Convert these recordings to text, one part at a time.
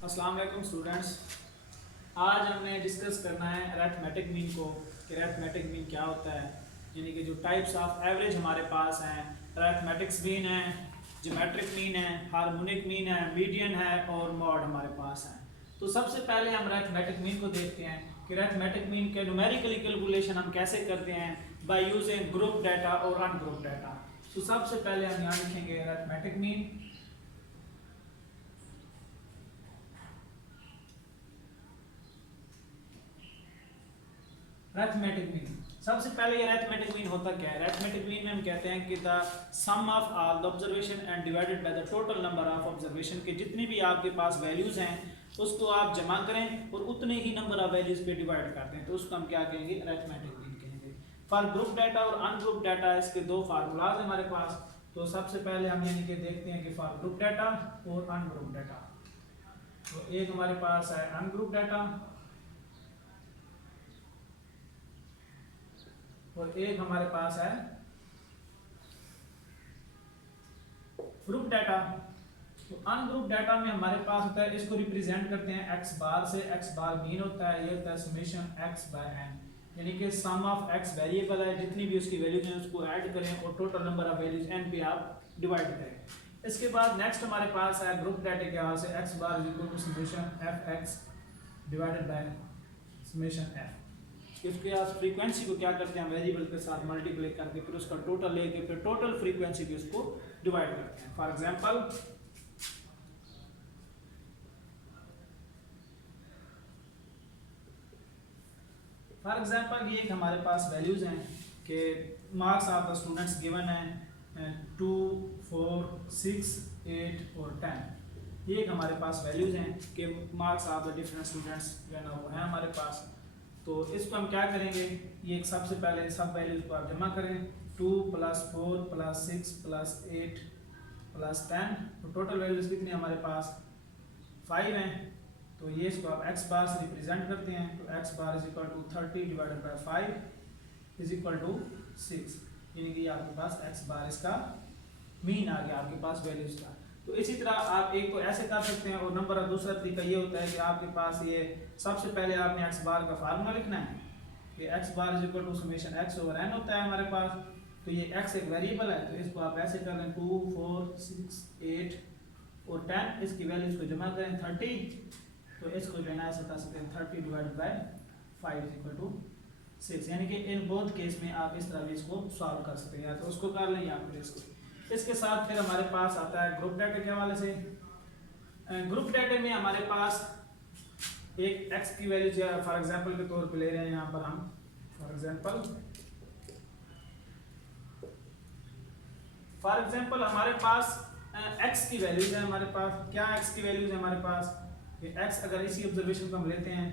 अस्सलाम वालेकुम स्टूडेंट्स। आज हमने डिस्कस करना है अरिथमेटिक मीन को कि अरिथमेटिक मीन क्या होता है, यानी कि जो टाइप्स ऑफ एवरेज हमारे पास हैं। अरिथमेटिक्स मीन है, ज्योमेट्रिक मीन है, हार्मोनिक मीन है, मीडियन है और मॉड हमारे पास हैं। तो सबसे पहले हम अरिथमेटिक मीन को देखते हैं कि अरिथमेटिक मीन के न्यूमेरिकली कैलकुलेशन हम कैसे करते हैं बाय यूजिंग ग्रुप डाटा और अनग्रुप डाटा। तो सबसे पहले हम यहाँ लिखेंगे अरिथमेटिक मीन। अरिथमेटिक मीन, सबसे पहले ये अरिथमेटिक मीन होता क्या है। अरिथमेटिक मीन में हम कहते हैं कि the sum of all the observation and divided by the total number of observation, के जितनी भी आपके पास वैल्यूज हैं उसको आप जमा करें और उतने ही नंबर ऑफ वैल्यूज पे डिवाइड करते हैं, तो उसको हम क्या कहेंगे, अरिथमेटिक मीन कहेंगे। फॉर ग्रुप डाटा और अनग्रुप डाटा इसके दो फार्मूलाज हैं हमारे पास। तो सबसे पहले हम यानी कि देखते हैं कि फॉर ग्रुप डाटा और अनग्रुप डाटा, तो एक हमारे पास है अनग्रुप डाटा और एक हमारे पास है ग्रुप डाटा। तो अनग्रुप डाटा में हमारे पास होता है, इसको रिप्रेजेंट करते हैं x बार से। x बार मीन होता है, ये होता है समेशन x बाय n, यानी कि सम ऑफ x वेरिएबल है, जितनी भी उसकी वैल्यूज हैं उसको ऐड करें और total number of values n पे आप डिवाइड करें। इसके बाद नेक्स्ट हमारे पास है ग्रुप डाटा के हवाले से x bar is equal to summation fx divided by summation f। इसके आप फ्रीक्वेंसी को क्या करते हैं, वेरिएबल के साथ मल्टीप्लाई करके फिर उसका टोटल लेके फिर टोटल फ्रीक्वेंसी पे उसको डिवाइड करते हैं। फॉर एग्जांपल ये एक हमारे पास वैल्यूज हैं कि marks of the students given हैं 2, 4, 6, 8 और 10। ये एक हमारे पास वैल्यूज हैं कि marks of the different students जो है ना वो है हमारे पास। तो इसको हम क्या करेंगे, ये एक सबसे पहले सब वैल्यूज को आप जमा करें, 2 + 4 + 6 + 8 + 10, तो टोटल वैल्यूज कितनी हमारे पास 5 हैं। तो ये इसको आप x बार से रिप्रेजेंट करते हैं, तो x bar is equal to 30 divided by 5 is equal to 6, यानी कि आपके पास x बार इसका मीन आ गया आपके पास वैल्यूज का। तो इसी तरह आप एक तो ऐसे कर सकते हैं और नंबर ऑफ दूसरा तरीका ये होता है कि आपके पास ये सबसे पहले आपने x बार का फार्मूला लिखना है कि x bar is equal to summation x over n होता है हमारे पास। तो ये x एक वेरिएबल है, तो इसको आप ऐसे कर लें 2, 4, 6, 8 और 10, इसकी वैल्यूज को जमा करें 30, तो इसको जो है ना ऐसे कर सकते हैं 30 divided by 5 is equal to 6, यानी कि इन बोथ केस में आप इस तरह भी इसको सॉल्व कर सकते हैं, या तो उसको कर लें या फिर इसको। इसके साथ फिर हमारे पास आता है ग्रुप डाटा के हवाले से। ग्रुप डाटा में हमारे पास एक x की वैल्यू फॉर एग्जांपल के तौर पे ले रहे हैं यहाँ पर हम, फॉर एग्जांपल हमारे पास x की वैल्यूज है हमारे पास। क्या x की वैल्यूज है हमारे पास, ये x अगर इसी ऑब्जर्वेशन को हम लेते हैं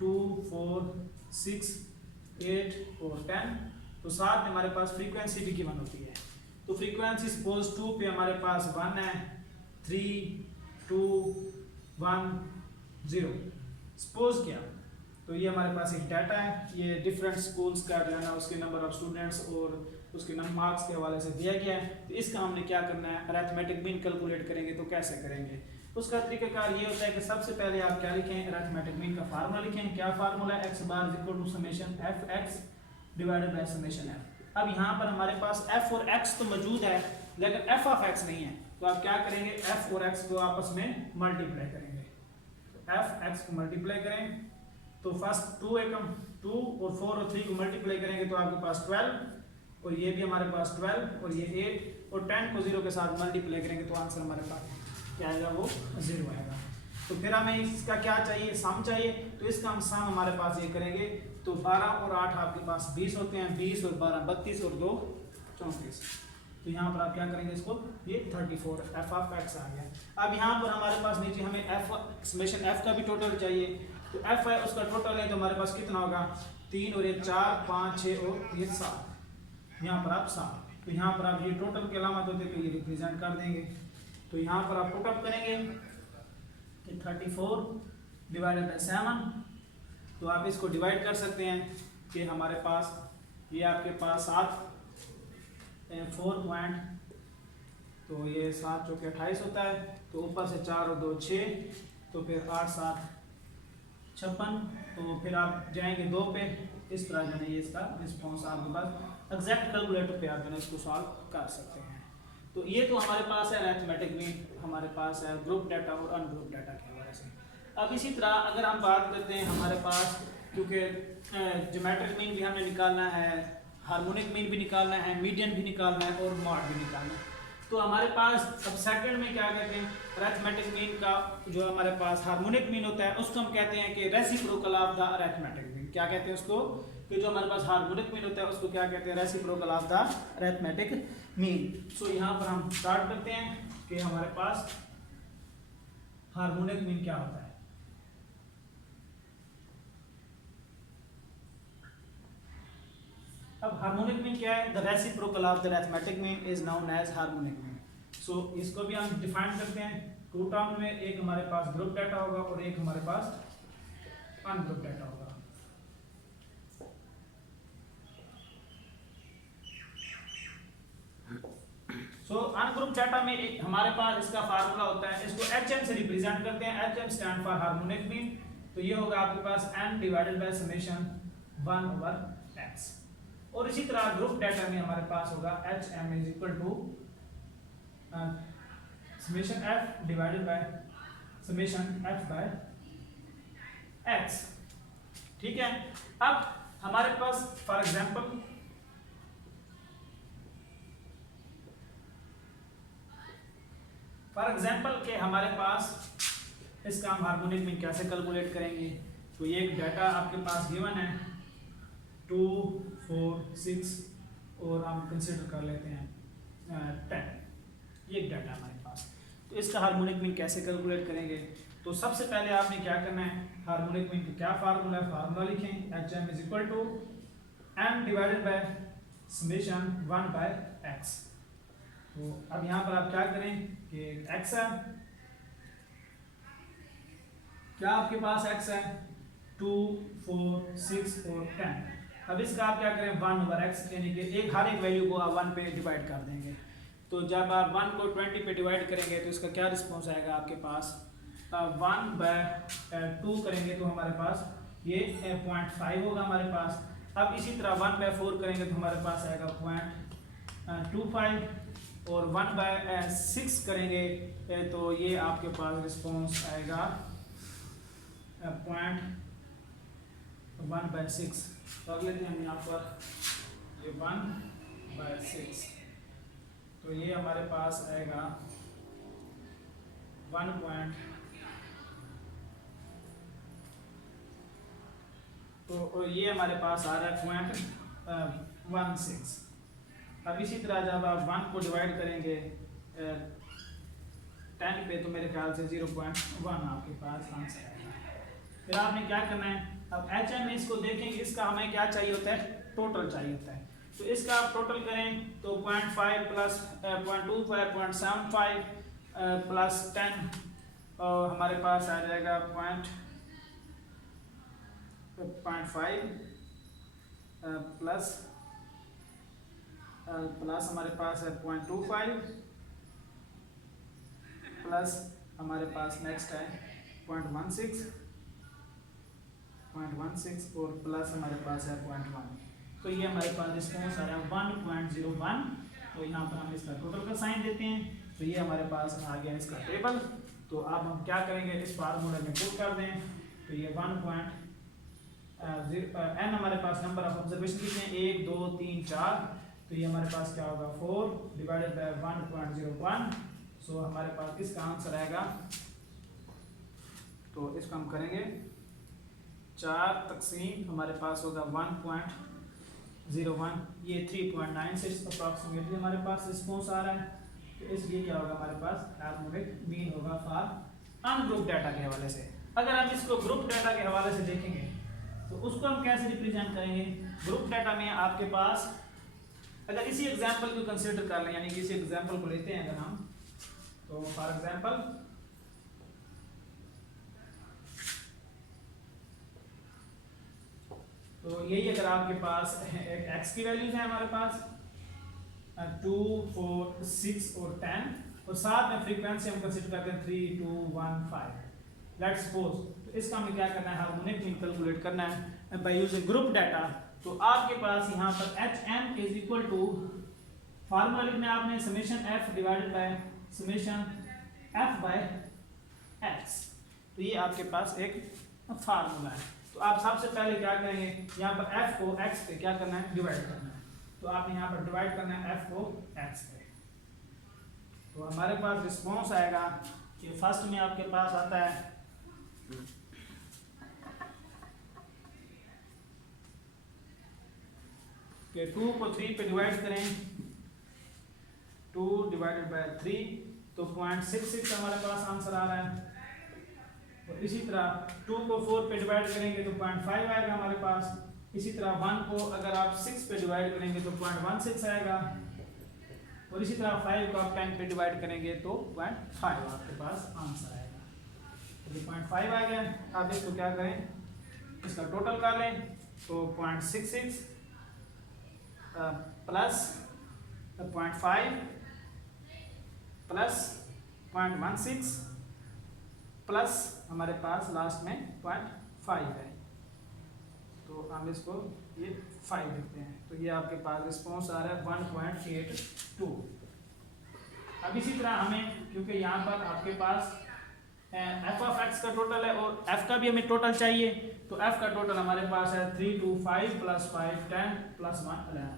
2, 4, 6, 8 और 10, तो साथ में हमारे पास फ्रीक्वेंसी भी गिवन होती है। तो फ्रीक्वेंसी सपोज 2 पे हमारे पास 1 है, 3, 2, 1, 0 सपोज किया। तो ये हमारे पास एक डाटा है, ये डिफरेंट स्कूल्स का जो है ना उसके नंबर ऑफ स्टूडेंट्स और उसके मार्क्स के हवाले से दिया गया है। तो इसका हमने क्या करना है, अरिथमेटिक मीन कैलकुलेट करेंगे। तो कैसे करेंगे, उसका तरीकाकार ये होता है कि सबसे पहले आप क्या लिखें, अरिथमेटिक मीन का फार्मूला लिखें। क्या फार्मूला है, x bar is equal to summation fx divided by summation f। अब यहाँ पर हमारे पास f और x तो मौजूद है लेकिन f ऑफ x नहीं है, तो आप क्या करेंगे, f और x को आपस में मल्टीप्लाई करेंगे। तो f x को मल्टीप्लाई करें, तो फर्स्ट 2 एकम 2 और 4 और 3 को मल्टीप्लाई करेंगे तो आपके पास 12, और ये भी हमारे पास 12 और ये 8 और 10 को 0 के साथ मल्टीप्लाई करेंगे तो आंसर हमारे पास क्या आएगा, वो 0 आएगा। तो फिर हमें इसका क्या चाहिए, सम चाहिए। तो इसका हम सम हमारे पास ये करेंगे, तो 12 और 8 आपके पास 20 होते हैं, 20 और 12 32 और 2 34। तो यहाँ पर आप क्या करेंगे, इसको ये 34 f ऑफ x आ गया। अब यहाँ पर हमारे पास नीचे हमें f समेशन f का भी टोटल चाहिए। तो f है उसका टोटल है, तो हमारे पास कितना होगा, 3 और 1 4, 5, 6 और ये 7, यहाँ पर आप 7। तो यहाँ पर आप ये टोटल के अलामत होते तो ये रिप्रेजेंट कर देंगे। तो यहाँ पर आप पुट अप करेंगे कि 34 डिवाइडेड बाय 7, तो आप इसको डिवाइड कर सकते हैं कि हमारे पास ये आपके पास 7 4 पॉइंट, तो ये 7 चौके 28 होता है, तो ऊपर से 4 और 2 6, तो फिर 8 7 56, तो फिर आप जाएंगे 2 पे, इस तरह जो है ये इसका रिस्पॉन्स आपके पास एग्जैक्ट कैलकुलेटर पे आप जो है इसको सॉल्व कर सकते हैं। तो ये तो हमारे पास है अरिथमेटिक मीन, हमारे पास है ग्रुप डाटा और अनग्रुप डाटा के हवाले से। अब इसी तरह अगर हम बात करते हैं हमारे पास, क्योंकि ज्योमेट्रिक मीन भी हमने निकालना है, हार्मोनिक मीन भी निकालना है, मीडियन भी निकालना है और मॉड भी निकालना है, तो हमारे पास अब सेकंड में क्या कहते हैं, अरिथमेटिक मीन का जो हमारे पास हार्मोनिक मीन होता है उसको हम कहते हैं कि reciprocal of the arithmetic mean. क्या कहते हैं उसको, कि जो हमारे पास हार्मोनिक मीन होता है उसको क्या कहते हैं, reciprocal of the arithmetic mean. So यहाँ पर हम स्टार्ट करते हैं कि हमारे पास हार्मोनिक मीन क्या होता है। अब हार्मोनिक मीन क्या है, the reciprocal of the arithmetic mean is known as harmonic mean. So इसको भी हम डिफाइन करते हैं 2 टर्म में, एक हमारे पास ग्रुप डाटा होगा और एक हमारे पास अनग्रुप डाटा होगा। सो अनग्रुप डाटा में एक हमारे पास इसका फार्मूला होता है, इसको HM से रिप्रेजेंट करते हैं, HM stand for harmonic mean. तो ये होगा आपके पास n divided by summation 1/x। और इसी तरह ग्रुप डाटा में हमारे पास होगा HM is equal to summation f divided by summation f by x। ठीक है, अब हमारे पास फॉर एग्जांपल के हमारे पास इसका हम हार्मोनिक मीन कैसे कैलकुलेट करेंगे। तो ये एक डाटा आपके पास गिवन है 2 4 6 और हम कंसीडर कर लेते हैं 10, ये एक डाटा हमारे पास। तो इसका हार्मोनिक मीन कैसे कैलकुलेट करेंगे, तो सबसे पहले आपने क्या करना है, हार्मोनिक मीन का क्या फार्मूला है, फार्मूला लिखें HM is equal to m divided by summation 1/x। तो अब यहाँ पर आप क्या करें कि x है, क्या आपके पास x है 2 4 6 और 10। अब इसका आप क्या करें 1/x, यानी कि हर एक वैल्यू को आप 1 पे डिवाइड कर देंगे। तो जब आप 1 को 20 पे डिवाइड करेंगे तो इसका क्या रिस्पॉन्स आएगा आपके पास, 1/2 करेंगे तो हमारे पास ये 0.5 होगा हमारे पास। अब इसी तरह 1/4 करेंगे तो हमारे पास आएगा 0.25 और 1/6 करेंगे तो ये आपके पास रिस्पॉन्स आएगा 0.1/6। तो अगले लेते हैं यहाँ पर ये 1/6, तो ये हमारे पास आएगा 1. तो ये हमारे पास आ रहा है 0.16। अब इसी तरह जब आप 1 को डिवाइड करेंगे 10 पे तो मेरे ख्याल से 0.1 आपके पास आंसर आएगा। फिर आपने क्या करना है, अब HM इसको देखेंगे, इसका हमें क्या चाहिए होता है, टोटल चाहिए होता है। तो इसका आप टोटल करें तो 0.5 प्लस 0.25 0.75 प्लस 10 और हमारे पास आ जाएगा 0.5 प्लस हमारे पास है 0.25 प्लस हमारे पास नेक्स्ट है 0.16 और प्लस हमारे पास है 0.1। तो ये हमारे पास रिस्पॉन्स आ रहा है 1.01। तो यहाँ पर हम इसका टोटल का साइन देते हैं, तो ये हमारे पास आ गया इसका टेबल। तो अब हम क्या करेंगे, इस फार्मूला में पुट कर दें, तो ये 1.n हमारे पास नंबर ऑफ ऑब्जर्वेशन कितने हैं 1 2 3 4, तो ये हमारे पास क्या होगा 4 डिवाइडेड बाय 1.01। सो हमारे पास इसका आंसर आएगा, तो इसको हम करेंगे 4 तकसीम हमारे पास होगा 1.01, ये 3.96 अप्रॉक्सीमेटली हमारे पास रिस्पॉन्स आ रहा है। तो इसलिए क्या होगा हमारे पास हार्मोनिक मीन होगा फॉर अनग्रुप डाटा के हवाले से। अगर हम इसको ग्रुप डाटा के हवाले से देखेंगे तो उसको हम कैसे रिप्रेजेंट करेंगे। ग्रुप डाटा में आपके पास अगर इसी एग्जांपल को कंसीडर कर लें, यानी कि इसी एग्जांपल को लेते हैं अगर हम, तो फॉर एग्जांपल तो यही अगर आपके पास एक x की वैल्यूज है हमारे पास 2 4 6 और 10 और साथ में फ्रीक्वेंसी हम कंसीडर करते हैं 3 2 1 5। लेट्स सपोज, तो इसका हमें क्या करना है, हार्मोनिक मीन कैलकुलेट करना है बाय यूजिंग ग्रुप डाटा। तो आपके पास यहाँ पर HM is equal to, formula लिखना है आपने summation F divided by summation F by X। तो ये आपके पास एक फार्मूला है। तो आप सबसे पहले क्या करेंगे, यहाँ पर F को X पे क्या करना है, डिवाइड करना है। तो आपने यहाँ पर डिवाइड करना है F को X पे। तो हमारे पास रिस्पॉन्स आएगा कि फर्स्ट में आपके पास आता है कि 2 को 3 पे डिवाइड करें, 2 डिवाइडेड बाय 3, तो 0.66 हमारे पास आंसर आ रहा है। और इसी तरह 2 को 4 पे डिवाइड करेंगे तो 0.5 आएगा हमारे पास। इसी तरह 1 को अगर आप 6 पे डिवाइड करेंगे तो 0.16 आएगा। और इसी तरह 5 को आप 10 पे डिवाइड करेंगे तो 0.5 आपके पास आंसर आएगा। तो 0.5 आ गया। आप इसको क्या करें, इसका टोटल कर लें, तो 0.66 प्लस 0.5 प्लस 0.16 प्लस हमारे पास लास्ट में 0.5 है। तो हम इसको ये 5 लिखते हैं। तो ये आपके पास रिस्पॉन्स आ रहा है 1.82। अब इसी तरह हमें, क्योंकि यहाँ पर आपके पास f ऑफ x का टोटल है और f का भी हमें टोटल चाहिए, तो f का टोटल हमारे पास है 3 2 5 प्लस 5 10 प्लस 1 11।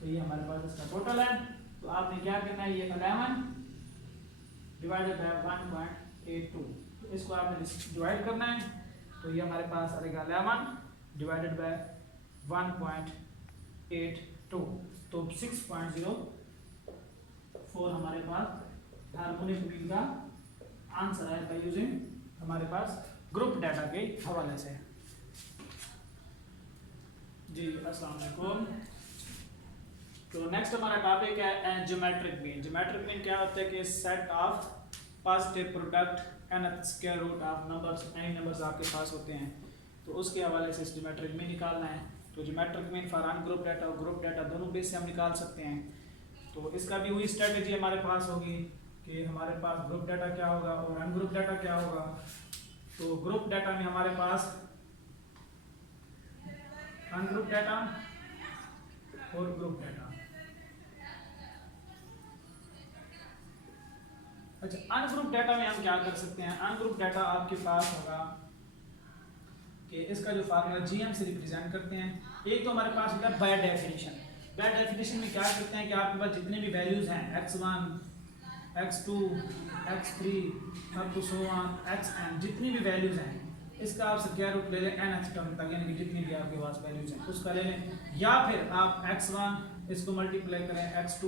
तो ये हमारे पास इसका टोटल है। तो आपने क्या करना है, ये 11 डिवाइडेड बाय 1.82, तो इसको आपने डिवाइड करना है। तो ये हमारे पास आएगा 11 डिवाइडेड बाय 1.82, तो 6.04 हमारे पास हार्मोनिक मीन का आंसर है बाय यूजिंग हमारे पास ग्रुप डाटा के हवाले से। जी अस्सलाम वालेकुम। तो नेक्स्ट हमारा टॉपिक है ज्योमेट्रिक मीन। ज्योमेट्रिक मीन क्या होता है कि set of positive product and square root of numbers, any numbers आपके पास होते हैं, तो उसके हवाले से ज्योमेट्रिक मीन निकालना है। तो geometric mean for ungroup data और ग्रुप डाटा दोनों बेस से हम निकाल सकते हैं। तो इसका भी वही स्ट्रेटजी हमारे पास होगी कि हमारे पास ग्रुप डाटा क्या होगा और अनग्रुप डाटा क्या होगा। तो ग्रुप डाटा में हमारे पास अनग्रुप डाटा और ग्रुप डाटा। अच्छा, अनग्रुप डाटा में हम क्या कर सकते हैं, अनग्रुप डाटा आपके पास होगा कि इसका जो फार्मूला GM से रिप्रेजेंट करते हैं। एक तो हमारे पास होता है बाय डेफिनेशन। बाय डेफिनेशन में क्या करते हैं कि आपके पास जितने भी वैल्यूज हैं x1 x2 x3 up to so on xn, जितनी भी वैल्यूज हैं इसका आप स्क्वायर रूट ले लें nth टर्म तक, यानी कि जितनी भी आपके पास वैल्यूज हैं उसका ले लें। या फिर आप x1 इसको मल्टीप्लाई करें x2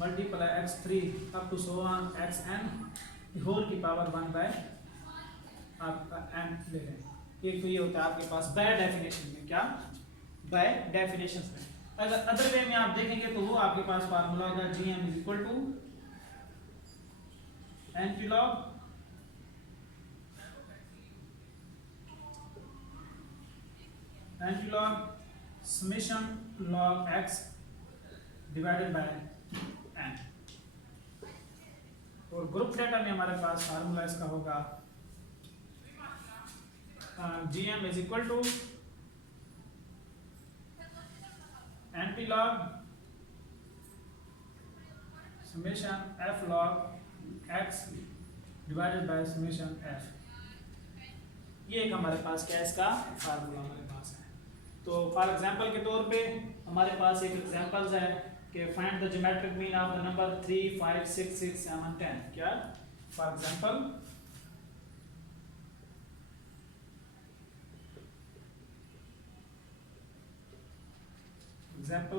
multiply x3 up to so on xn whole की पावर 1 बाय आपका n ले लें। एक तो ये होता है आपके पास बाय डेफिनेशन में। क्या बाय डेफिनेशन में। अगर अदर वे में आप देखेंगे तो वो आपके पास फार्मूला होगा GM is equal to NP log summation log x divided by n। और ग्रुप डाटा में हमारे पास फार्मूला इसका होगा GM is equal to NP log summation f log x divided by summation f। ये एक हमारे पास क्या है, इसका फार्मूला हमारे पास है। तो फॉर एग्जांपल के तौर पे हमारे पास एक एग्जांपल्स है कि find the geometric mean of the number 3 5 6 6 7 10। क्या फॉर एग्जांपल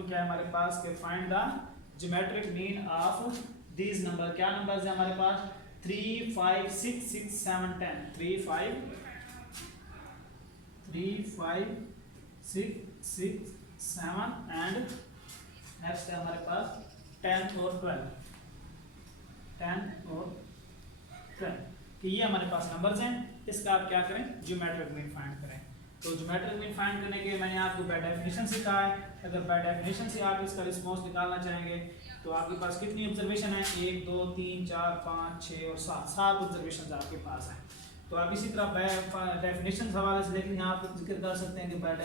क्या है हमारे पास कि find the geometric mean of these number. क्या नंबर्स है हमारे पास 3 5 6 6 7 10। 3 5 6 6 7 एंड नेक्स्ट है हमारे पास 10 और 12। 10 और 12 कि ये हमारे पास नंबर्स हैं। इसका आप क्या करें, ज्योमेट्रिक मीन फाइंड करें। तो ज्योमेट्रिक मीन फाइंड करने के मैंने आपको बाय डेफिनेशन सिखाया है। अगर बाय डेफिनेशन से आप इसका रिस्पॉन्स निकालना चाहेंगे तो आपके पास कितनी ऑब्जर्वेशन है, 1 2 3 4 5 6 और 7 ऑब्जर्वेशन आपके पास हैं। तो आप इसी तरह बाय डेफिनेशन हवाले से लेकिन यहाँ आप जिक्र कर सकते हैं कि बाय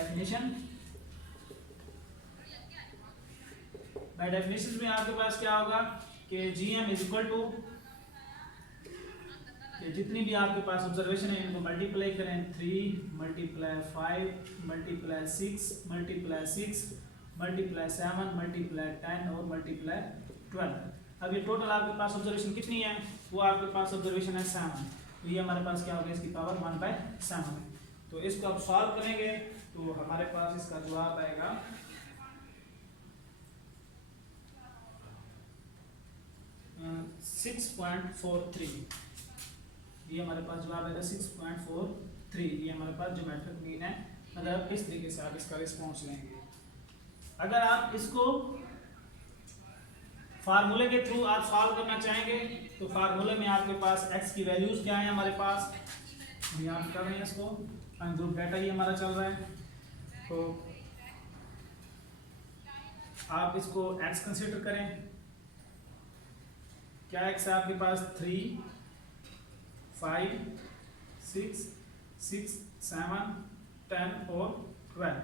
डेफिनेशन में आपके पास क्या होगा कि GM इज इक्वल टू जितनी भी आपके पास ऑब्जर्वेशन है इनको मल्टीप्लाई करें 3 multiply 5 multiply 6 multiply 6 multiply 7 multiply 10 और मल्टीप्लाई 12। अब ये टोटल आपके पास ऑब्जर्वेशन कितनी है, वो आपके पास ऑब्जर्वेशन है 7, तो ये हमारे पास क्या होगा, इसकी पावर 1/7। तो इसको आप सॉल्व करेंगे तो हमारे पास इसका जवाब आएगा 6.43। ये हमारे पास जवाब आएगा 6.43। ये हमारे पास ज्योमेट्रिक मीन है। अगर इस तरीके से आप इसका रिस्पॉन्स लेंगे, अगर आप इसको फार्मूले के थ्रू आप सॉल्व करना चाहेंगे तो फार्मूले में आपके पास x की वैल्यूज क्या है हमारे पास, यहाँ कर रहे हैं इसको, ग्रुप डाटा ये हमारा चल रहा है, तो आप इसको x कंसीडर करें। क्या x है आपके पास 3 5 6 6 7 10 और 12।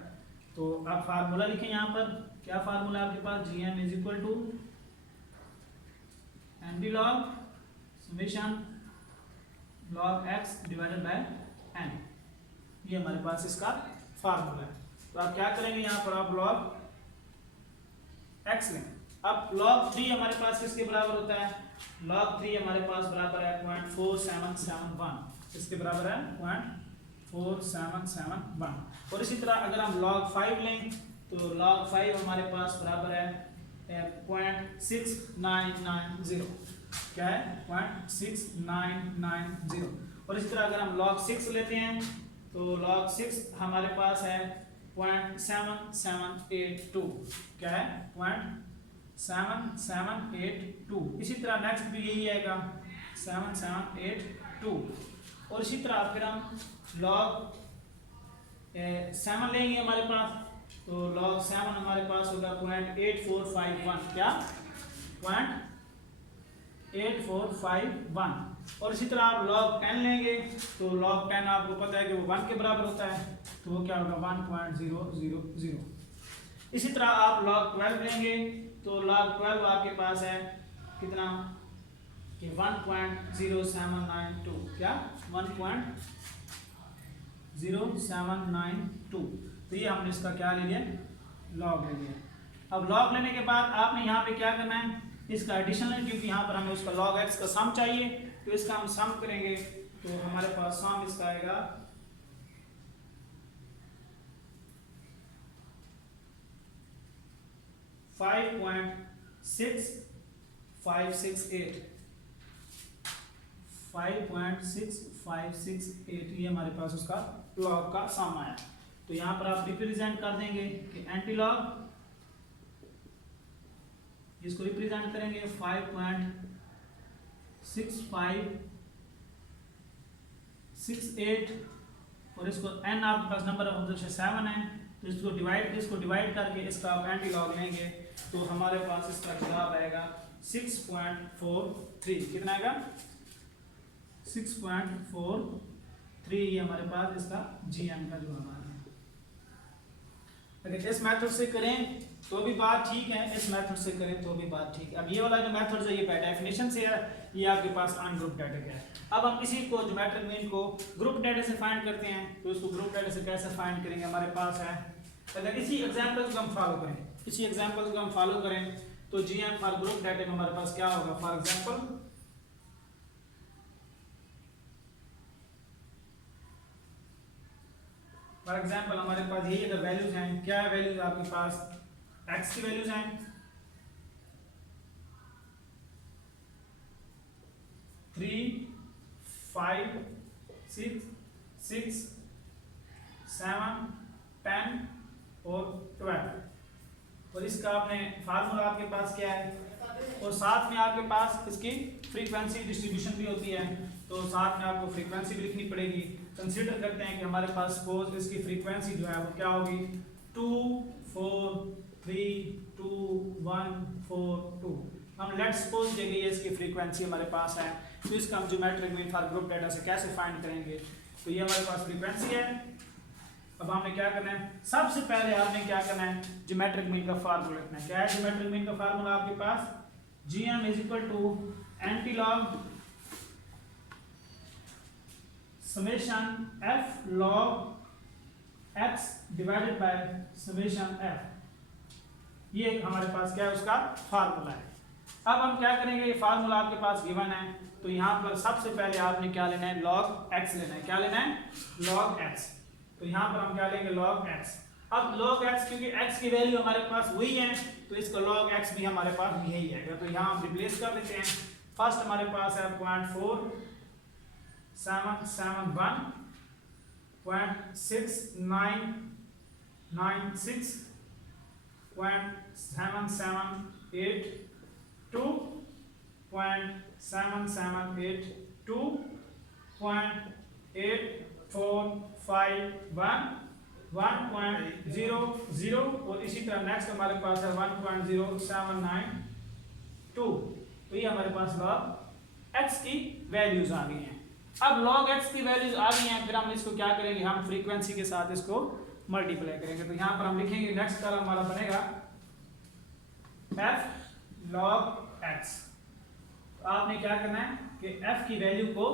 तो आप फार्मूला लिखें, यहाँ पर क्या फार्मूला आपके पास, GM is equal to ND log summation log x divided by n। ये हमारे पास इसका फार्मूला है। तो आप क्या करेंगे, यहाँ पर आप लॉग x लें। अब log 3 हमारे पास किसके बराबर होता है, log 3 हमारे पास बराबर है 0.4771, इसके बराबर है 0.4771। और इसी तरह अगर हम log 5 लें तो log 5 हमारे पास बराबर है 0.6990। क्या है, 0.6990। और इसी तरह अगर हम log 6 लेते हैं तो log 6 हमारे पास है 0.7782। क्या है, 0.7782। इसी तरह नेक्स्ट भी यही आएगा 7782। और इसी तरह फिर हम log 7 लेंगे हमारे पास, तो log 7 हमारे पास होगा 0.8451। क्या, 0.8451। और इसी तरह आप log 10 लेंगे तो log 10 आपको पता है कि वो 1 के बराबर होता है, तो वो क्या होगा 1.000। इसी तरह आप log 12 लेंगे तो log 12 आपके पास है कितना कि 1.0792। क्या, 1.0792। तो ये हमने इसका क्या ले लिया, log ले लिया। अब log लेने के बाद आपने यहाँ पे क्या करना है, इसका एडिशन है, क्योंकि यहाँ पर हमें उसका log x का सम चाहिए, तो इसका हम सम करेंगे तो हमारे पास सम इसका आएगा 5.6568। 5.6568 ये हमारे पास उसका log का सम आया। तो यहाँ पर आप रिप्रेजेंट कर देंगे कि एंटी लॉग, इसको रिप्रेजेंट करेंगे 5.6568 और इसको n आपके पास नंबर ऑफ ऑब्जर्वेशन 7 है, तो इसको डिवाइड करके इसका आप एंटी लॉग लेंगे तो हमारे पास इसका जवाब आएगा 6.43। कितना आएगा, 6.43। ये हमारे पास इसका GM का जवाब आ रहा है। अगर इस मेथड से करें तो भी बात ठीक है, इस मेथड से करें तो भी बात ठीक है। अब ये वाला जो मेथड है ये बाय डेफिनेशन से है, ये आपके पास अनग्रुप डाटा का है। अब हम इसी को ज्योमेट्रिक मीन को ग्रुप डाटा से फाइंड करते हैं, तो इसको ग्रुप डाटा से कैसे फाइंड करेंगे, हमारे पास है अगर इसी एग्जांपल को हम फॉलो करें, इसी एग्जांपल को हम फॉलो करें तो GM फॉर ग्रुप डाटा में हमारे पास क्या होगा, फॉर एग्जांपल हमारे पास यही अगर वैल्यूज हैं, क्या है वैल्यूज आपके पास, x की वैल्यूज हैं 3 5 6 6 7 10 और 12। और इसका आपने फार्मूला आपके पास क्या है, और साथ में आपके पास इसकी फ्रीक्वेंसी डिस्ट्रीब्यूशन भी होती है, तो साथ में आपको फ्रीक्वेंसी भी लिखनी पड़ेगी। कंसीडर करते हैं कि हमारे पास सपोज इसकी फ्रीक्वेंसी जो है वो क्या होगी 2 4 3 2 1 4 2। हम लेट्स सपोज दी गई है इसकी फ्रीक्वेंसी हमारे पास है, तो इसका हम geometric mean for group data से कैसे फाइंड करेंगे। तो ये हमारे पास फ्रीक्वेंसी है। अब हमने क्या करना है, सबसे पहले आपने क्या करना है, ज्योमेट्रिक मीन का फार्मूला लिखना है। क्या है ज्योमेट्रिक मीन का फार्मूला आपके पास, GM is equal to antilog summation F log x divided by summation F। ये हमारे पास क्या है, उसका फार्मूला है। अब हम क्या करेंगे, ये फार्मूला आपके पास गिवन है, तो यहाँ पर सबसे पहले आपने क्या लेना है, log x लेना है। क्या लेना है, log x। तो यहाँ पर हम क्या लेंगे, log x। अब log x क्योंकि x की वैल्यू हमारे पास वही है, तो इसका log x भी हमारे पास यही है। तो यहाँ हम रिप्लेस कर देते हैं। फर्स्ट हमारे पास है 0.4771, 0.6996, 0.7782, 0.7782, 0.8451, 1.00 और इसी तरह नेक्स्ट हमारे पास है 1.0792। तो ये हमारे पास log x की वैल्यूज आ गई हैं। अब log x की वैल्यूज आ गई हैं, फिर हम इसको क्या करेंगे, हम फ्रीक्वेंसी के साथ इसको मल्टीप्लाई करेंगे। तो यहाँ पर हम लिखेंगे, नेक्स्ट कॉलम हमारा बनेगा f log x। आपने क्या करना है कि f की वैल्यू को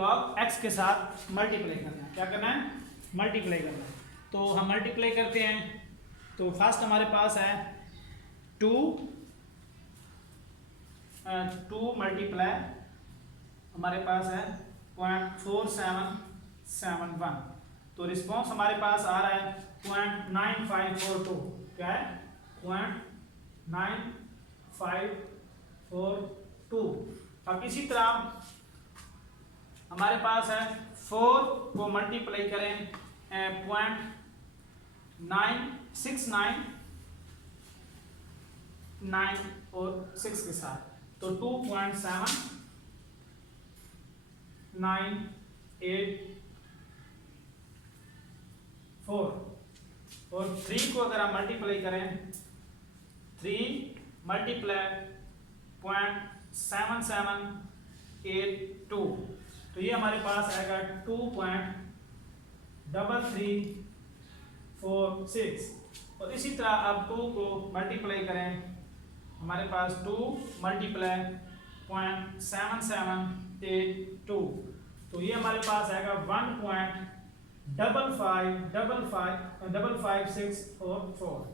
log x के साथ मल्टीप्लाई करना है। क्या करना है, मल्टीप्लाई करना है। तो हम मल्टीप्लाई करते हैं। तो फर्स्ट हमारे पास है 2 मल्टीप्लाई हमारे पास है 0.4771। तो रिस्पॉन्स हमारे पास आ रहा है 0.9542। क्या है, 0.9542। अब इसी तरह हमारे पास है 4 को मल्टीप्लाई करें 0.9699 और 6 के साथ, तो 2.7984 और 3 को अगर हम मल्टीप्लाई करें 3 मल्टीप्लाई 0.7782, तो ये हमारे पास आएगा 2.3346। और इसी तरह अब 2 को मल्टीप्लाई करें, हमारे पास 2 मल्टीप्लाई 0.7782, तो ये हमारे पास आएगा 1.555644।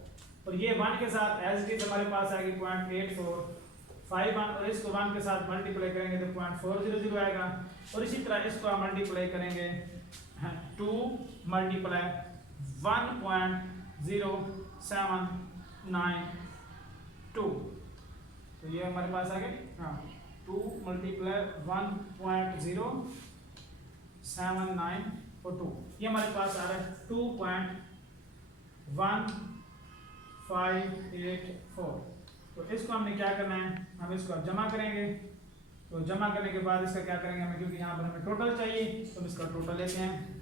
और ये 1 के साथ एज इट इज हमारे पास आएगी 0.8451 और इसको 1 के साथ मल्टीप्लाई करेंगे तो 0.400 आएगा। और इसी तरह इसको हम मल्टीप्लाई करेंगे 2 मल्टीप्लाई 1.0792, तो ये हमारे पास आ गए 2 मल्टीप्लाई 1.0792, ये हमारे पास आ रहा है 2.1584। तो इसको हमने क्या करना है, हम इसको अब जमा करेंगे। तो जमा करने के बाद इसका क्या करेंगे हमें, क्योंकि यहाँ पर हमें टोटल चाहिए तो हम इसका टोटल लेते हैं।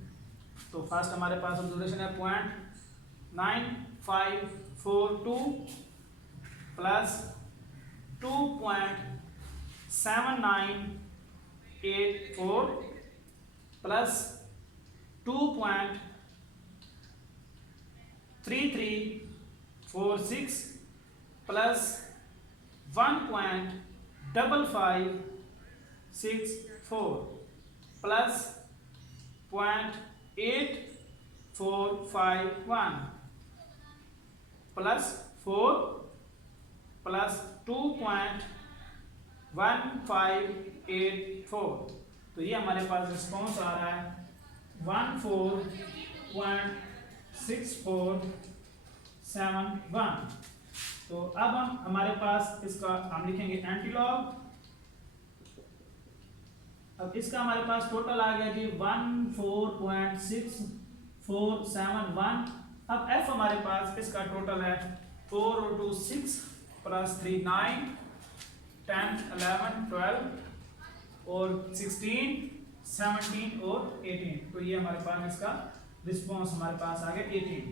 तो फर्स्ट हमारे पास ऑब्जर्वेशन है 0.9542 plus 2.7984 plus 2.3346 plus 1.5564 plus 0.8451 plus 4 plus 2.1584। तो ये हमारे पास रिस्पॉन्स आ रहा है 14.6471। तो अब हमारे पास इसका हम लिखेंगे एंटीलॉग। अब इसका हमारे पास टोटल आ गया जी 14.6471। अब f हमारे पास इसका टोटल है 4 और 2 6 प्लस 3 9 10 11 12 और 16 17 और 18। तो ये हमारे पास इसका रिस्पॉन्स हमारे पास आ गया 18।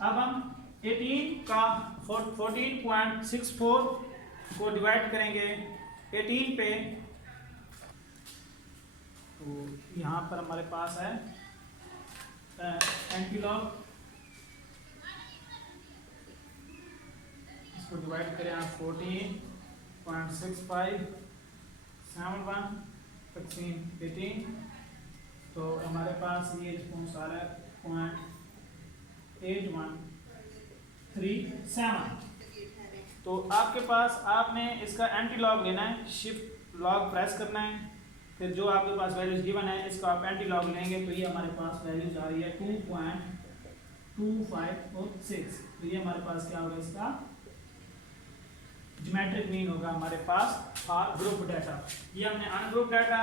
अब हम 18 का 14.64 को डिवाइड करेंगे 18 पे, तो यहाँ पर हमारे पास है एंटीलॉग, इसको डिवाइड करें आप 14.6571 तकसीम 18, तो हमारे पास ये रिस्पॉन्स आ रहा है 0.8137। तो आपके पास आपने इसका एंटी लॉग लेना है, शिफ्ट लॉग प्रेस करना है, फिर जो आपके पास वैल्यूज गिवन है इसको आप एंटी लॉग लेंगे, तो ये हमारे पास वैल्यूज आ रही है 2.256। तो ये हमारे पास क्या होगा, इसका ज्योमेट्रिक मीन होगा हमारे पास फॉर ग्रुप डाटा। ये हमने अनग्रुप डाटा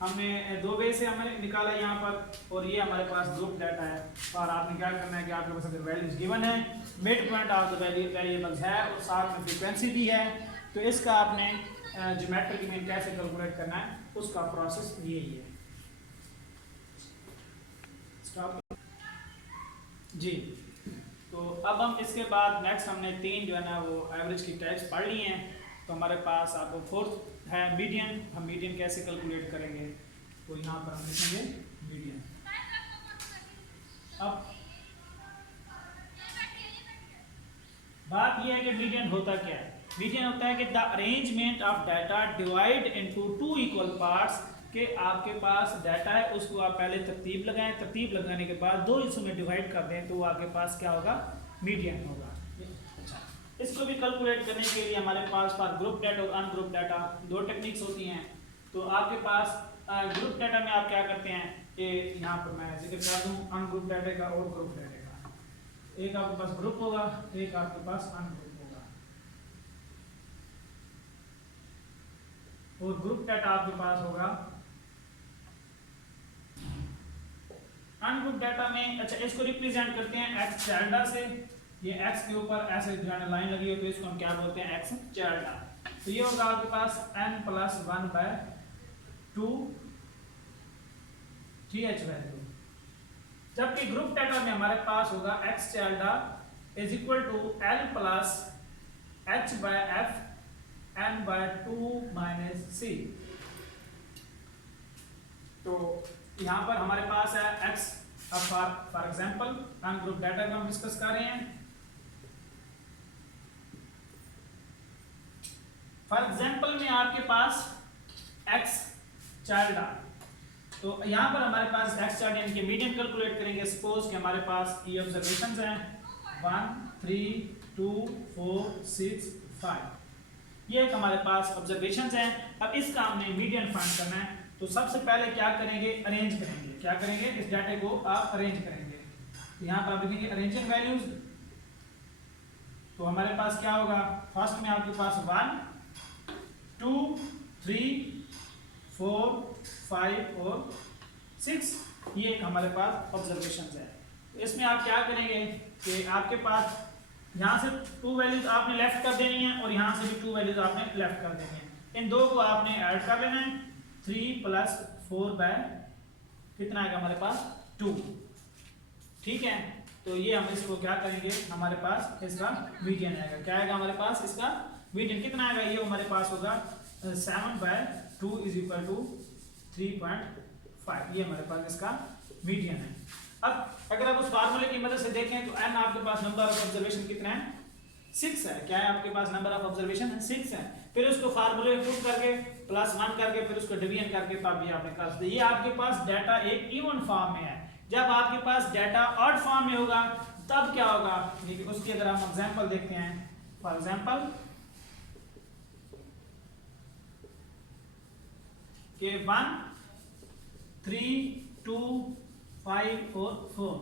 हमने दो वे से हमने निकाला यहाँ पर, और ये हमारे पास ग्रुप डाटा है। और आपने क्या करना है कि आपके पास अगर वैल्यूज गिवन है, mid point of the variables है और साथ में फ्रीक्वेंसी दी है, तो इसका आपने ज्योमेट्रिक मीन कैसे कैलकुलेट करना है उसका प्रोसेस यही है। स्टॉप जी। तो अब हम इसके बाद नेक्स्ट हमने 3 जो है ना वो एवरेज की टाइप्स पढ़ ली हैं। तो हमारे पास आपको फोर्थ है मीडियन। हम मीडियन कैसे कैलकुलेट करेंगे, तो यहाँ पर हम लिखेंगे मीडियन। अब बात यह है कि मीडियन होता क्या है। मीडियन होता है कि the arrangement of data divide into 2 equal parts, कि आपके पास डाटा है उसको आप पहले तरतीब लगाएं, तरतीब लगाने के बाद 2 हिस्सों में डिवाइड कर दें, तो आपके पास क्या होगा, मीडियन होगा। अच्छा, इसको भी कैलकुलेट करने के लिए हमारे पास ग्रुप डाटा और अनग्रुप डाटा 2 टेक्निक्स होती हैं। तो आपके पास ग्रुप डाटा में आप क्या करते हैं कि यहाँ पर मैं जिक्र कर दूँ अनग्रुप डाटा का और ग्रुप डाटा का। एक आपके पास ग्रुप होगा, एक आपके पास अनग्रुप होगा। और ग्रुप डाटा आपके पास होगा अनग्रुप डाटा में। अच्छा, इसको रिप्रेजेंट करते हैं एक्स चैल्डा से। ये एक्स के ऊपर ऐसे लाइन लगी हो तो इसको हम क्या बोलते हैं, एक्स चैल्डा। तो ये होगा आपके पास n+1/2 th वैल्यू। जबकि ग्रुप डाटा में हमारे पास होगा X tilde is equal to l+h/f n/2 - c। तो यहाँ पर हमारे पास है x। अब फॉर एग्जांपल अनग्रुप डाटा को हम डिस्कस कर रहे हैं। फॉर एग्जांपल में आपके पास x चार्ट, तो यहाँ पर हमारे पास x चार्ट यानी कि मीडियन कैलकुलेट करेंगे। सपोज कि हमारे पास ये ऑब्जर्वेशंस हैं 1 3 2 4 6 5, ये एक हमारे पास ऑब्जर्वेशंस हैं। अब इसका हमने मीडियन फाइंड करना है। तो सबसे पहले क्या करेंगे, अरेंज करेंगे। क्या करेंगे, इस डाटा को आप अरेंज करेंगे। तो यहाँ पर आप लिखेंगे अरेंजिंग वैल्यूज। तो हमारे पास क्या होगा, फर्स्ट में आपके पास 1 2 3 4 5 और 6, ये एक हमारे पास ऑब्जर्वेशंस है। तो इसमें आप क्या करेंगे कि आपके पास यहाँ से 2 वैल्यूज आपने लेफ्ट कर देनी है और यहाँ से भी 2 वैल्यूज आपने लेफ्ट कर देनी है। इन दो को आपने ऐड कर लेना है। 3 + 4 बाय कितना आएगा हमारे पास 2। ठीक है, तो ये हम इसको क्या करेंगे, हमारे पास इसका मीडियन आएगा। क्या आएगा हमारे पास, इसका मीडियन कितना आएगा, ये हमारे पास होगा 7/2 = 3.5। ये हमारे पास इसका मीडियन है। अब अगर आप उस फार्मूले की मदद से देखें तो n आपके पास नंबर ऑफ ऑब्जर्वेशन कितना है, 6 है। क्या है आपके पास नंबर ऑफ ऑब्जर्वेशन 6 है। फिर उसको फार्मूले में पुट करके +1 करके फिर उसको डिवीजन करके तब भी आपने कर दिया। ये आपके पास डाटा एक इवन फॉर्म में है। जब आपके पास डाटा ऑड फॉर्म में होगा तब क्या होगा, उसकी अगर हम एग्जांपल देखते हैं। फॉर एग्जांपल के 1 3 2 5 और 4,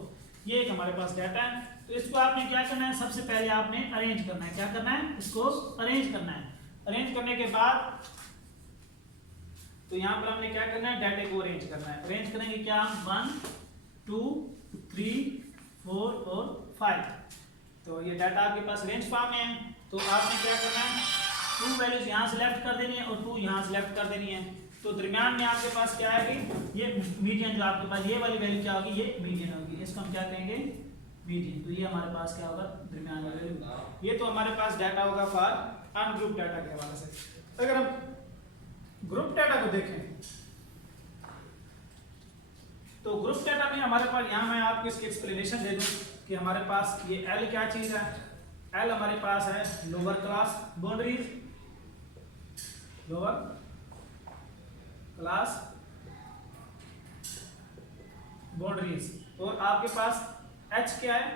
ये एक हमारे पास डाटा है। तो इसको आपने क्या करना है, सबसे पहले आपने अरेंज करना है। क्या करना है, इसको अरेंज करना है। अरेंज करने के बाद तो यहां पर हमने क्या करना है, डाटा को अरेंज करना है। अरेंज करेंगे क्या, 1 2 3 4 और 5। तो ये डाटा आपके पास रेंज फॉर्म में है। तो आपने क्या करना है, 2 वैल्यूज यहां से लेफ्ट कर देनी है और 2 यहां से लेफ्ट कर देनी है। तो दरमियान में आपके पास क्या आएगी, ये मीडियन। जो आपके पास ये वाली वैल्यू क्या होगी, ये मीडियन होगी। इसको हम क्या कहेंगे, मीडियन। तो ये हमारे पास क्या होगा, दरमियान वाला वैल्यू। ये तो हमारे पास डाटा होगा फॉर अनग्रुप डाटा के हवाले से। अगर हम ग्रुप डाटा को देखें तो ग्रुप डाटा में हमारे पास, यहाँ मैं आपको इसकी एक्सप्लेनेशन दे दूं कि हमारे पास ये एल क्या चीज है। एल हमारे पास है lower class boundaries, lower class boundaries, और आपके पास एच क्या है,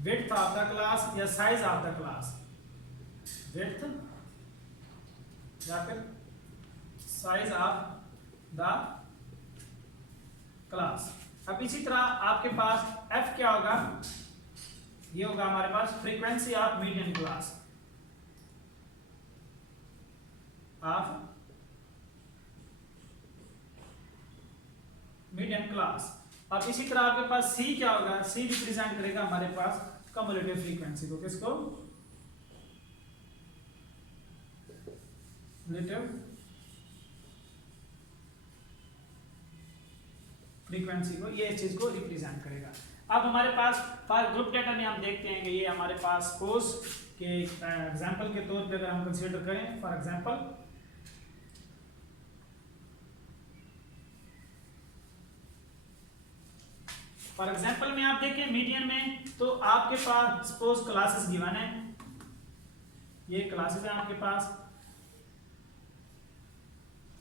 विड्थ ऑफ द क्लास या size of the class, width या फिर साइज ऑफ द क्लास। अब इसी तरह आपके पास एफ क्या होगा, ये होगा हमारे पास frequency of median class, of median class. अब इसी तरह आपके पास सी क्या होगा, सी रिप्रेजेंट करेगा हमारे पास कम्युलेटिव फ्रीक्वेंसी को, किसको, कम्युलेटिव फ्रीक्वेंसी को, ये इस चीज को रिप्रेजेंट करेगा। अब हमारे पास फॉर ग्रुप डाटा में हम देखते हैं कि ये हमारे पास सपोज के एग्जांपल के तौर पे अगर हम कंसीडर करें, फॉर एग्जांपल में आप देखें मीडियन में, तो आपके पास सपोज क्लासेस गिवन है, ये क्लासेस है आपके पास,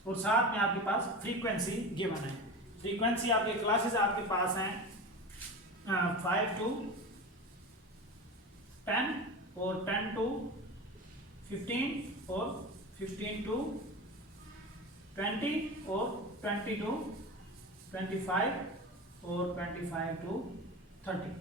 और साथ में आपके पास फ्रीक्वेंसी गिवन है। फ्रीक्वेंसी आपके क्लासेस आपके पास हैं 5 to 10 और 10 to 15 और 15 to 20 और 20 to 25 और 25 to 30।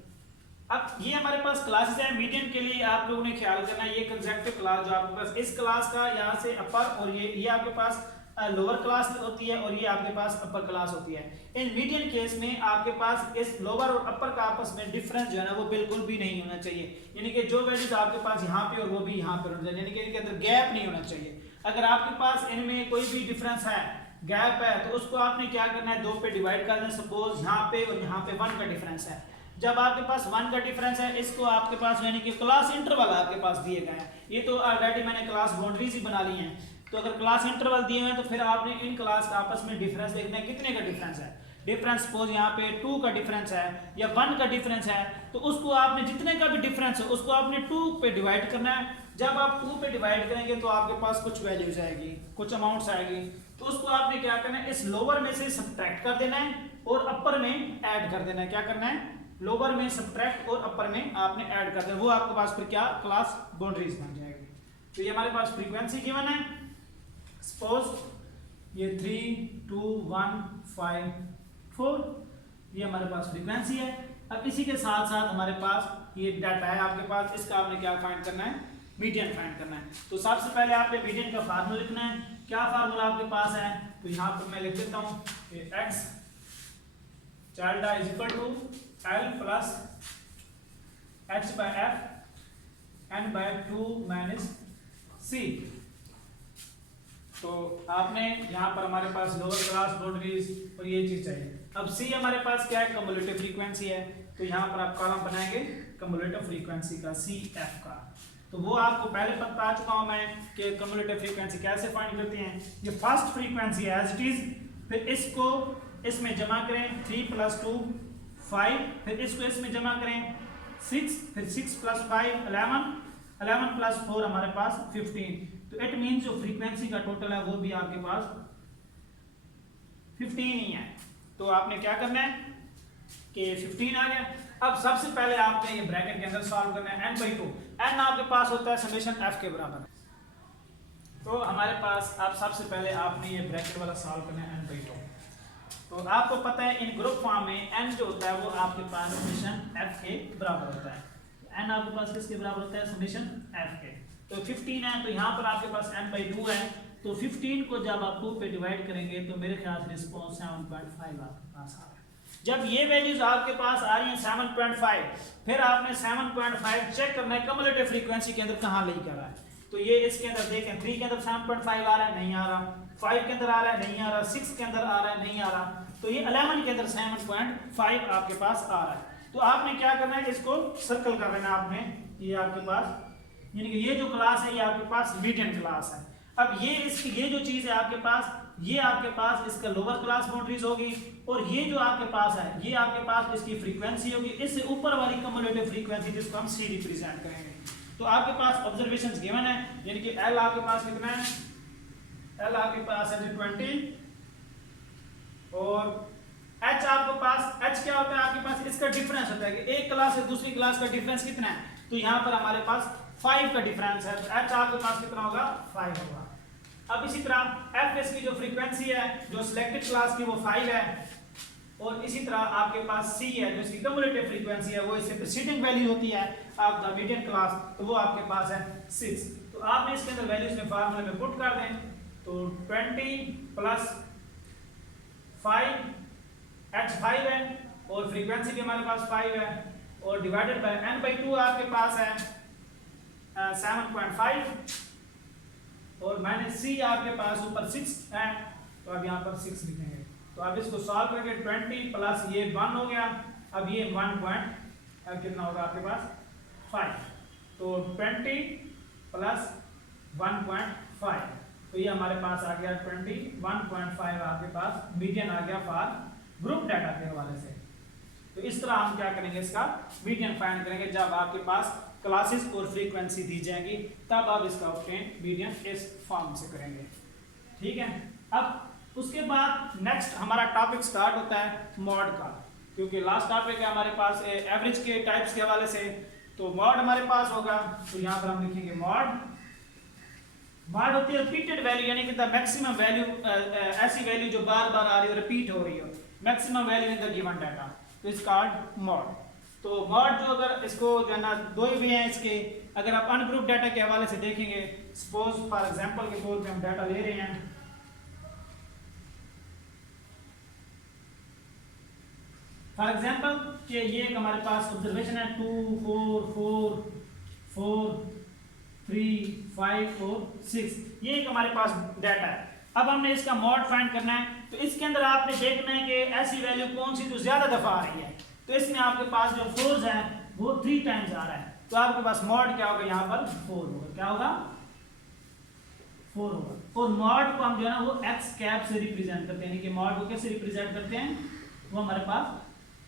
अब ये हमारे पास क्लासेस है। मीडियन के लिए आप लोगों ने ख्याल करना है, ये कंसेप्टिव क्लास जो आपके पास इस क्लास का यहाँ से अपर, और ये आपके पास लोअर क्लास होती है, और ये आपके पास अपर क्लास होती है। इन मीडियन केस में आपके पास इस लोअर और अपर का आपस में डिफरेंस जो है ना वो बिल्कुल भी नहीं होना चाहिए, यानी कि जो वैल्यूज आपके पास यहाँ पे और वो भी यहाँ पे होना चाहिए, यानी कि इनके अंदर गैप नहीं होना चाहिए। अगर आपके पास इनमें कोई भी डिफरेंस है, गैप है, तो उसको आपने क्या करना है, 2 पे डिवाइड कर देना। सपोज यहाँ पे और यहाँ पे 1 का डिफरेंस है, जब आपके पास 1 का डिफरेंस है, इसको आपके पास यानी कि क्लास इंटरवल आपके पास दिए गए हैं, ये तो ऑलरेडी मैंने क्लास बाउंड्रीज ही बना ली हैं। तो अगर क्लास इंटरवल दिए हैं तो फिर आपने इन क्लास का आपस में डिफरेंस देखना है, कितने का डिफरेंस है। डिफरेंस सपोज यहाँ पे 2 का डिफरेंस है या 1 का डिफरेंस है, तो उसको आपने जितने का भी डिफरेंस है उसको आपने 2 पे डिवाइड करना है। जब आप 2 पे डिवाइड करेंगे तो आपके पास कुछ वैल्यूज आएगी, कुछ अमाउंट्स आएगी, तो उसको आपने क्या करना है, इस लोअर में से सब्ट्रैक्ट कर देना है और अपर में ऐड कर देना है। क्या करना है, लोअर में सब्ट्रैक्ट और अपर में आपने ऐड कर देना, वो आपके पास फिर क्या, क्लास बाउंड्रीज बन जाएगी। तो ये हमारे पास फ्रीक्वेंसी गिवन है, सपोज ये 3 2 1 5 4, ये हमारे पास फ्रीक्वेंसी है। अब इसी के साथ साथ हमारे पास ये डाटा है आपके पास, इसका आपने क्या फाइंड करना है, मीडियन फाइंड करना है। तो सबसे पहले आपने मीडियन का फार्मूला लिखना है। क्या फार्मूला आपके पास है, तो यहाँ पर मैं लिख देता हूँ x child is equal to L plus h by f n by 2 minus c। तो आपने यहाँ पर हमारे पास लोअर क्लास बाउंड्रीज और ये चीज चाहिए। अब c हमारे पास क्या है, कम्युलेटिव फ्रीक्वेंसी है, तो यहाँ पर आप कॉलम बनाएंगे कम्युलेटिव फ्रीक्वेंसी का CF का। तो वो आपको पहले बता चुका हूँ मैं कि कम्युलेटिव फ्रीक्वेंसी कैसे फाइंड करते हैं। ये फर्स्ट फ्रीक्वेंसी है एज इट इज, फिर इसको इसमें जमा करें 3 + 2 5, फिर इसको इसमें जमा करें 6, फिर 6 + 5 11, 11 + 4 हमारे पास 15। तो इट मीन्स जो फ्रीक्वेंसी का टोटल है वो भी आपके पास 15 ही है। तो आपने क्या करना है कि 15 आ गया। अब सबसे पहले आपने ये ब्रैकेट के अंदर सॉल्व करना है n/2। n आपके पास होता है समेशन f के बराबर। तो हमारे पास अब सबसे पहले आपने ये ब्रैकेट वाला सॉल्व करना है n/2। तो आपको पता है इन ग्रुप फॉर्म में n जो होता है वो आपके पास समेशन f के बराबर होता है। n आपके पास किसके बराबर होता है, समेशन f के। तो 15 है, तो यहाँ पर आपके पास n/2 है, तो 15 को जब आप 2 पे डिवाइड करेंगे तो मेरे ख्याल से रिस्पॉन्स 7.5 आपके पास आ रहा है। जब ये वैल्यूज आपके पास आ रही हैं 7.5, फिर आपने 7.5 चेक करना है कम्युलेटिव फ्रीक्वेंसी के अंदर कहाँ लेकर आ रहा है। तो ये इसके अंदर देखें, 3 के अंदर 7.5 आ रहा है, नहीं आ रहा, 5 के अंदर आ रहा है, नहीं आ रहा, 6 के अंदर आ रहा है, नहीं आ रहा, तो ये 11 के अंदर 7.5 आपके पास आ रहा है। तो आपने क्या करना है, इसको सर्कल कर लेना आपने, ये आपके पास यानी कि ये जो क्लास है ये आपके पास मीडियन क्लास है। अब ये जो चीज है आपके पास, ये आपके पास इसका लोअर क्लास बाउंड्रीज होगी, और ये जो आपके पास है ये आपके पास इसकी फ्रीक्वेंसी होगी, इससे ऊपर वाली कम्युलेटिव फ्रीक्वेंसी जिसको हम सी रिप्रेजेंट करेंगे। तो आपके पास ऑब्जर्वेशंस गिवन है, यानी कि एल आपके पास कितना है, एल आपके पास है 20, और एच आपके पास, एच क्या होता है आपके पास, इसका डिफरेंस होता है कि एक क्लास से दूसरी क्लास का डिफरेंस कितना है, तो यहाँ पर हमारे पास 5 का डिफरेंस है, तो एच आपके पास कितना होगा, 5 होगा। अब इसी तरह एफ इसकी जो फ्रीक्वेंसी है जो सिलेक्टेड क्लास की वो 5 है, और इसी तरह आपके पास सी है जो इसकी कम्युलेटिव फ्रीक्वेंसी है वो इससे प्रीसीडिंग वैल्यू होती है आपका मीडियन क्लास, तो वो आपके पास है 6। तो आपने इसके अंदर वैल्यूज में फार्मूले में पुट कर दें, तो 20 प्लस 5 h 5 है, और फ्रीक्वेंसी भी हमारे पास 5 है, और डिवाइडेड बाय n/2 आपके पास है 7.5, और माइनस सी आपके पास ऊपर 6 है, तो अब यहाँ पर 6 लिखेंगे। तो अब इसको सॉल्व करके 20 प्लस ये 1 हो गया, अब ये 1 कितना होगा आपके पास 5, तो 20 प्लस 1.5, तो ये हमारे पास आ गया 21.5 आपके पास मीडियन आ गया फॉर ग्रुप डाटा के हवाले से। तो इस तरह हम क्या करेंगे, इसका मीडियन फाइंड करेंगे जब आपके पास क्लासेस और फ्रीक्वेंसी दी जाएंगी, तब आप इसका ऑब्टेन मीडियन इस फॉर्म से करेंगे। ठीक है, अब उसके बाद नेक्स्ट हमारा टॉपिक स्टार्ट होता है मॉड का, क्योंकि लास्ट टॉपिक है हमारे पास एवरेज के टाइप्स के हवाले से, तो मॉड हमारे पास होगा, तो यहाँ पर हम लिखेंगे मॉड। मॉड होती है रिपीटेड वैल्यू, यानी कि द मैक्सिमम वैल्यू, ऐसी वैल्यू जो बार बार आ रही हो, रिपीट हो रही हो, maximum value in the given data, तो इट्स कॉल्ड मॉड। तो मॉड जो अगर इसको जो है ना दो ही वे हैं इसके, अगर आप अनग्रुप डाटा के हवाले से देखेंगे, सपोज फॉर एग्जांपल के तौर पे हम डाटा ले रहे हैं, फॉर एग्जांपल कि ये एक हमारे पास ऑब्जर्वेशन है 2 4 4 4 3 5 4 6, ये एक हमारे पास डाटा है। अब हमने इसका मॉड फाइंड करना है, तो इसके अंदर आपने देखना है कि ऐसी वैल्यू कौन सी जो ज्यादा दफा आ रही है, तो इसमें आपके पास जो 4 है वो 3 टाइम्स आ रहा है, तो आपके पास मॉड क्या होगा, यहाँ पर 4 होगा, क्या होगा 4 होगा। और मॉड को हम जो है ना वो एक्स कैप से रिप्रेजेंट करते हैं, यानी कि मॉड को कैसे रिप्रेजेंट करते हैं, वो हमारे पास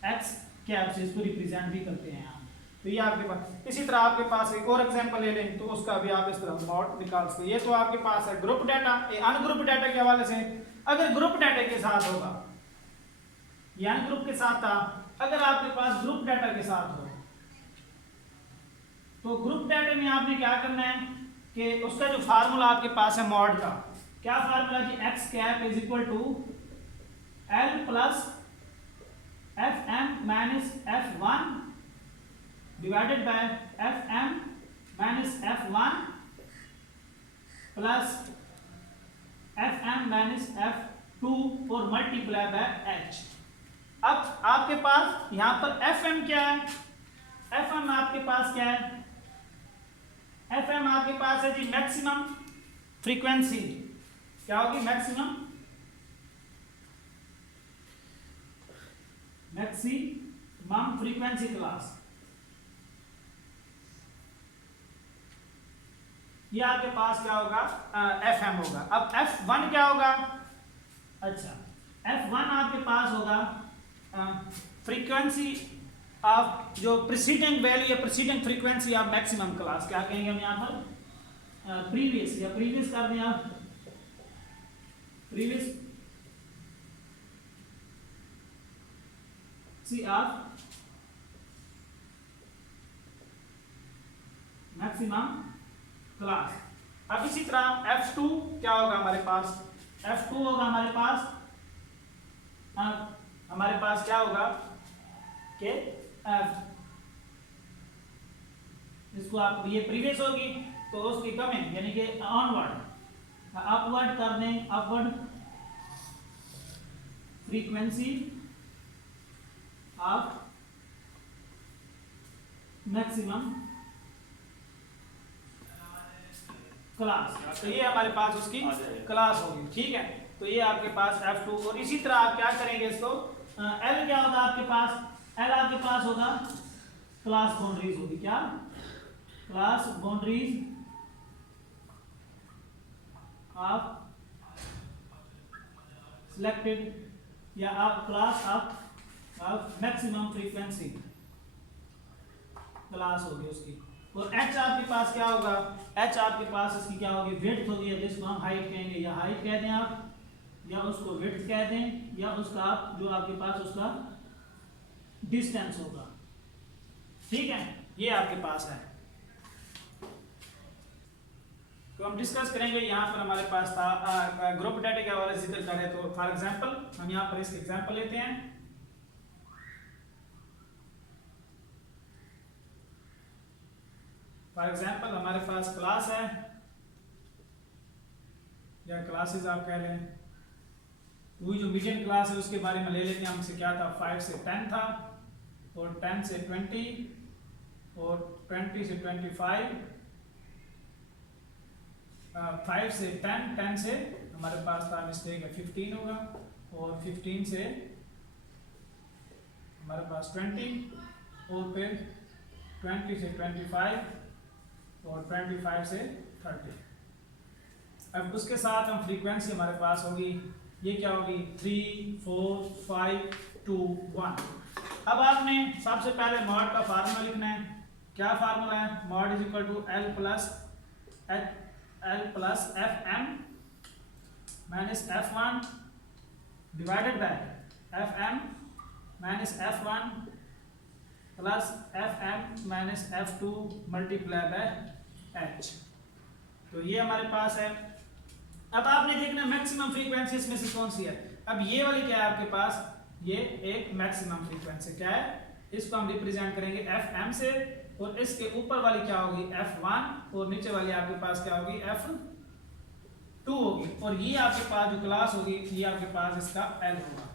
एक्स कैप से इसको रिप्रेजेंट भी करते हैं। तो ये आपके पास, इसी तरह आपके पास एक और एग्जांपल ले लें, तो उसका भी आप इस तरह मॉड निकाल सकते हैं। ये तो आपके पास है ग्रुप डाटा, ये अनग्रुप डाटा के हवाले से, अगर ग्रुप डाटा के साथ होगा, ये अनग्रुप के साथ था, अगर आपके पास ग्रुप डाटा के साथ हो, तो ग्रुप डाटा में आपने क्या करना है कि उसका जो फार्मूला आपके पास है मॉड का, क्या फार्मूला जी, X cap is equal to L plus F M minus F one divided by F M minus F one plus F M minus F two और मल्टीप्लाई बाय एच। अब आपके पास यहां पर एफ एम क्या है, F M आपके पास क्या है, एफ एम आपके पास है जी मैक्सिमम फ्रीक्वेंसी, क्या होगी मैक्सिमम फ्रीक्वेंसी क्लास, ये आपके पास क्या होगा एफ एम होगा। अब एफ वन क्या होगा, अच्छा एफ वन आपके पास होगा फ्रीक्वेंसी ऑफ जो प्रीसीडिंग वैल्यू या preceding frequency of maximum class, क्या कहेंगे हम यहाँ पर प्रीवियस, या प्रीवियस कर दें आप, previous C of maximum class. अब इसी तरह F2 क्या होगा हमारे पास, F2 होगा हमारे पास क्या होगा कि इसको आप ये प्रीवियस होगी तो उसकी कमिंग यानी कि ऑनवर्ड अपवर्ड कर दें, upward frequency of maximum class, तो ये हमारे पास उसकी क्लास होगी। ठीक है, तो ये आपके पास F2, और इसी तरह आप क्या करेंगे इसको L क्या होगा आपके पास, एल आपके पास होगा क्लास बाउंड्रीज होगी, क्या क्लास बाउंड्रीज ऑफ सिलेक्टेड या आप class of maximum frequency class होगी उसकी। और एच आपके पास क्या होगा, एच आपके पास इसकी क्या होगी, विड्थ होगी, जिसको हम हाइट कहेंगे, या हाइट कह दें आप, या उसको विड्थ कह दें, या उसका आप जो आपके पास उसका डिस्टेंस होगा। ठीक है, ये आपके पास है। तो हम डिस्कस करेंगे, यहाँ पर हमारे पास था ग्रुप डाटा के हवाले से जिक्र करें तो फॉर एग्जांपल हम यहाँ पर इसके एग्जांपल लेते हैं। फॉर एग्जांपल हमारे पास क्लास है या क्लासेस आप कह लें, वही जो मीडियम क्लास है उसके बारे में ले लेते हैं। हमसे क्या था, 5 से 10 था, और 10 से 20, और 20 से 25, 5 से 10, 10 से हमारे पास था मिस्टेक है 15 होगा, और 15 से हमारे पास 20, और फिर 20 से 25, और 25 से 30। अब उसके साथ हम फ्रीक्वेंसी हमारे पास होगी, ये क्या होगी, 3, 4, 5, 2, 1। अब आपने सबसे पहले मॉड का फार्मूला लिखना है। क्या फार्मूला है, mode is equal to L plus F M minus F1 divided by FM minus F1 plus FM minus F2 multiply by H। तो ये हमारे पास है। अब आपने देखना मैक्सिमम फ्रीक्वेंसी इसमें से कौन सी है। अब ये वाली क्या है आपके पास, ये एक मैक्सिमम फ्रीक्वेंसी क्या है, इसको हम रिप्रेजेंट करेंगे FM से, और इसके ऊपर वाली क्या होगी F1, और नीचे वाली आपके पास क्या होगी F2 होगी, और ये आपके पास जो क्लास होगी ये आपके पास इसका L होगा।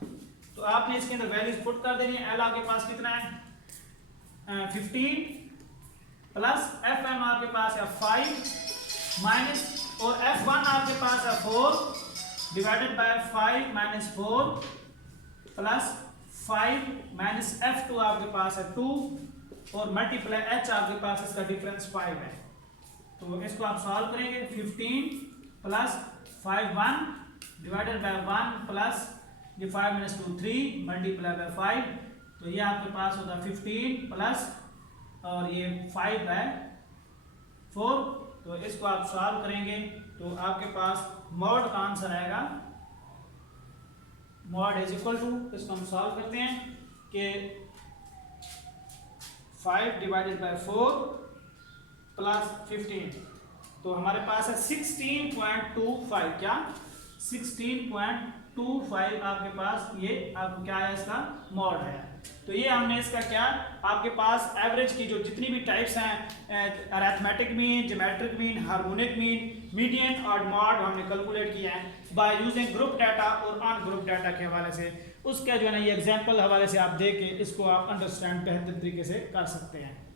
तो आपने इसके अंदर वैल्यूज पुट कर देनी है। L आपके पास कितना है 15 प्लस FM आपके पास है 5 माइनस, और F1 आपके पास है 4 divided by 5 minus 4 plus 5 minus F2 आपके पास है 2, और मल्टीप्लाई H आपके पास इसका डिफरेंस 5 है। तो इसको आप सॉल्व करेंगे, 15 प्लस 5 1 डिवाइडेड बाय 1 प्लस ये 5 माइनस 2 3 मल्टीप्लाई बाय 5, तो ये आपके पास होगा 15 प्लस और ये 5 है 4। तो इसको आप सॉल्व करेंगे तो आपके पास मॉड का आंसर आएगा, मॉड इज इक्वल टू, इसको हम सॉल्व करते हैं कि 5 डिवाइडेड बाय 4 प्लस 15, तो हमारे पास है 16.25, क्या 16.25 आपके पास ये आपको क्या है इसका मॉड है। तो ये हमने इसका क्या आपके पास एवरेज की जो जितनी भी टाइप्स हैं, arithmetic mean, geometric mean, harmonic mean, median और मॉड हमने कैलकुलेट किया है बाय यूजिंग ग्रुप डाटा और अन ग्रुप डाटा के हवाले से। उसका जो है ना ये एग्जांपल हवाले से आप देख के इसको आप अंडरस्टैंड बेहतर तरीके से कर सकते हैं।